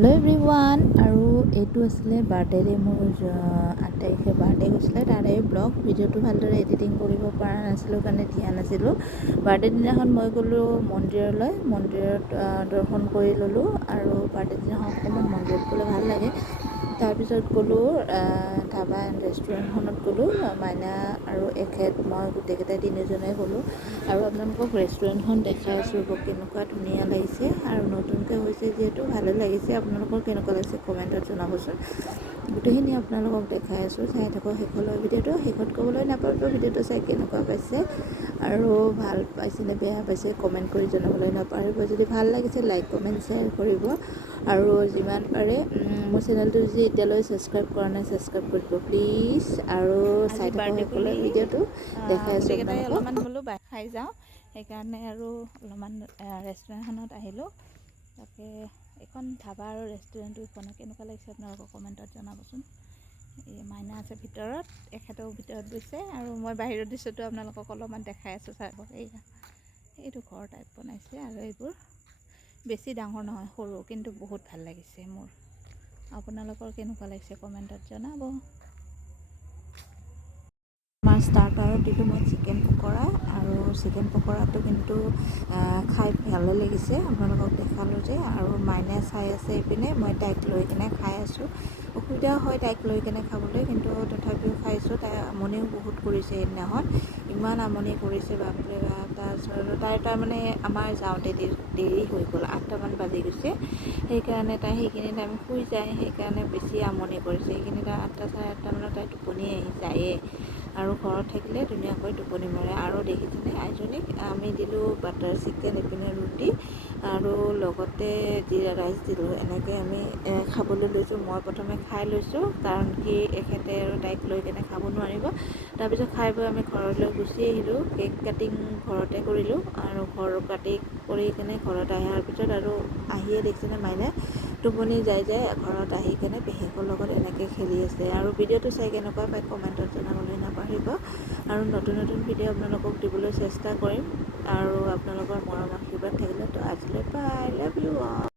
Hello' everyone আৰু এইটো আছিলে বাৰ্থডে মোৰ 8 তাৰিখে বাৰ্থডে গৈছিলে তাৰে ব্লগ ভিডিঅ'টো ভালদৰে এডিটিং কৰিব পৰা নাছিলোঁ কাৰণে দিয়া নাছিলোঁ। বাৰ্থডে দিনাখন মই গ'লোঁ মন্দিৰত দৰ্শন কৰি ল'লোঁ আৰু বাৰ্থডে দিনাখন অকণমান মন্দিৰত গ'লে ভাল লাগে। তাৰপিছত গ'লোঁ ধাবা এণ্ড ৰেষ্টুৰেণ্টখনত গ'লোঁ, মাইনা আৰু এখেত মই গোটেইকেইটাই তিনিজনে গ'লোঁ আৰু আপোনালোকক ৰেষ্টুৰেণ্টখন দেখাই আছোঁ কেনেকুৱা ধুনীয়া লাগিছে আৰু নতুনকৈ হৈছে যিহেতু ভালে লাগিছে। আপোনালোকৰ কেনেকুৱা লাগিছে কমেণ্টত জনাবচোন। গোটেইখিনি আপোনালোকক দেখাই আছোঁ, চাই থাকক শেষলৈ ভিডিঅ'টো। শেষত ক'বলৈ নাপাব ভিডিঅ'টো চাই কেনেকুৱা পাইছে আৰু ভাল পাইছে নে বেয়া পাইছে কমেণ্ট কৰি জনাবলৈ নাপাহৰিব। যদি ভাল লাগিছে লাইক কমেণ্ট শ্বেয়াৰ কৰিব আৰু যিমান পাৰে মোৰ চেনেলটো যদি এতিয়ালৈ ছাবস্ক্ৰাইব কৰা নাই ছাবস্ক্ৰাইব কৰিব প্লিজ আৰু চাই থাকক শেষলৈ ভিডিঅ'টো দেখাই আছোঁ গোটেইকেইটাই আপোনালোকক। অলপমান বোলো খাই যাওঁ, সেইকাৰণে আৰু অলপমান ৰেষ্টুৰেণ্টখনত আহিলোঁ। তাকে এইখন ধাবা আৰু ৰেষ্টুৰেণ্টটো এইখনত কেনেকুৱা লাগিছে আপোনালোকক কমেণ্টত জনাবচোন। এই মাইনা আছে ভিতৰত, এখেতেও ভিতৰত গৈছে আৰু মই বাহিৰৰ দৃশ্যটো আপোনালোকক অলপমান দেখাই আছোঁ। চাব এইটো ঘৰ টাইপ বনাইছে আৰু এইবোৰ বেছি ডাঙৰ নহয়, সৰু, কিন্তু বহুত ভাল লাগিছে মোৰ। আপোনালোকৰ কেনেকুৱা লাগিছে কমেণ্টত জনাব। আমাৰ ষ্টাৰ্টাৰত দিলোঁ মই চিকেন পকৰা আৰু চিকেন পকৰাটো কিন্তু খাই ভালে লাগিছে, আপোনালোকক দেখালোঁ যে। আৰু মাইনাই চাই আছে এইপিনে, মই তাইক লৈ কিনে খাই আছোঁ। অসুবিধা হয় তাইক লৈ কিনে খাবলৈ, কিন্তু তথাপিও খাইছোঁ। তাই আমনিও বহুত কৰিছে সেইদিনাখন, ইমান আমনি কৰিছে বাপৰে বাপ। তাৰপিছত তাৰমানে আমাৰ যাওঁতে দেৰি হৈ গ'ল, 8টামান বাজি গৈছে। সেইকাৰণে তাই সেইখিনি টাইম শুই যায়, সেইকাৰণে বেছি আমনি কৰিছে। সেইখিনি তাই 8টা চাৰে 8টামানত তাই টোপনি আহি যায়েই আৰু ঘৰত থাকিলে ধুনীয়াকৈ টোপনি মাৰে। আৰু দেখিছেনে আইজনীক আমি দিলোঁ বাটাৰ চিকেন, এইপিনে ৰুটি আৰু লগতে জিৰা ৰাইচ দিলোঁ। এনেকৈ আমি খাবলৈ লৈছোঁ। মই প্ৰথমে খাই লৈছোঁ, কাৰণ কি এখেতে আৰু তাইক লৈ কেনে খাব নোৱাৰিব। তাৰপিছত খাই বৈ আমি ঘৰলৈ গুচি আহিলোঁ। কেক কাটিং ঘৰতে কৰিলোঁ আৰু ঘৰ কাটিং কৰি কিনে ঘৰত অহাৰ পিছত আৰু আহিয়ে দেখিছেনে মাইনাই টোপনি যাই ঘৰত আহি কেনে পেহীকৰ লগত এনেকৈ খেলি আছে। আৰু ভিডিঅ'টো চাই কেনেকুৱা পাই কমেণ্টত জনাবলৈ নাপাহৰিব আৰু নতুন নতুন ভিডিঅ' আপোনালোকক দিবলৈ চেষ্টা কৰিম আৰু আপোনালোকৰ মৰম আশীৰ্বাদ থাকিলে তো আজিলৈ বাই, লাভ ইউ অল।